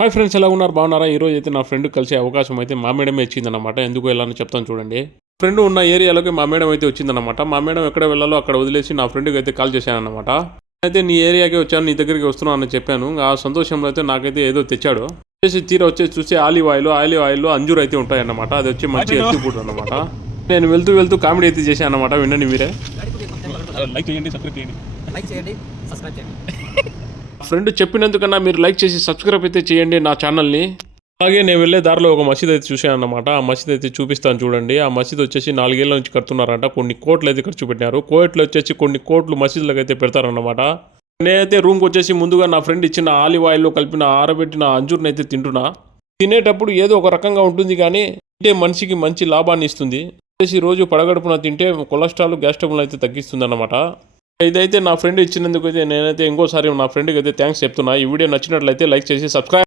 Hi friends, ఎలా ఉన్నారు? బాగున్నారా? ఈరోజు అయితే నా ఫ్రెండ్ కలిసే అవకాశం అయితే మా మేడమే ఇచ్చిందనమాట. ఎందుకు వెళ్ళాలని చెప్తాను చూడండి. ఫ్రెండ్ ఉన్న ఏరియాలోకి మా మేడం అయితే వచ్చిందనమాట. మా మేడం ఎక్కడ వెళ్ళాలో అక్కడ వదిలేసి నా ఫ్రెండ్కి అయితే కాల్ చేశానమాట. అయితే నీ ఏరియాకే వచ్చాను, నీ దగ్గరికి వస్తున్నాను అని చెప్పాను. ఆ సంతోషంలో అయితే నాకైతే ఏదో తెచ్చాడు. వచ్చేసి చూసి ఆలివ్ ఆయిల్ అంజూర్ అయితే ఉంటాయన్నమాట. అది వచ్చి మంచి హెల్తీ ఫుడ్ అనమాట. నేను వెళ్తూ కామెడీ అయితే చేశాను అనమాట. వినండి మీరే. లైక్ చేయండి, సబ్స్క్రైబ్ చేయండి. ఫ్రెండ్ చెప్పినందుకన్నా మీరు లైక్ చేసి సబ్స్క్రైబ్ అయితే చేయండి నా ఛానల్ని. అలాగే నేను వెళ్ళే దారిలో ఒక మసీద్ అయితే చూశాను అన్నమాట. ఆ మసీద్ అయితే చూపిస్తాను చూడండి. ఆ మసీద్ వచ్చేసి 4 ఏళ్ల నుంచి కడుతున్నారంట. కొన్ని కోట్లు అయితే ఖర్చు పెట్టినారు. కోట్లు వచ్చేసి కొన్ని కోట్లు మసీదులకు అయితే పెడతారన్నమాట. నేనైతే రూమ్కి వచ్చేసి ముందుగా నా ఫ్రెండ్ ఇచ్చిన ఆలివ్ ఆయిల్లో కలిపిన ఆరబెట్టిన అంజూర్ని అయితే తింటున్నా. తినేటప్పుడు ఏదో ఒక రకంగా ఉంటుంది, కానీ తింటే మనిషికి మంచి లాభాన్ని ఇస్తుంది. వచ్చేసి రోజు పడగడుపున తింటే కొలెస్ట్రాల్, గ్యాస్ ట్రబుల్ అయితే తగ్గిస్తుంది అన్నమాట. ఇదైతే నా ఫ్రెండ్ ఇచ్చినందుకు అయితే నేనైతే ఇంకోసారి నా ఫ్రెండ్కి అయితే థ్యాంక్స్ చెప్తున్నా. ఈ వీడియో నచ్చినట్లయితే లైక్ చేసి సబ్స్క్రైబ్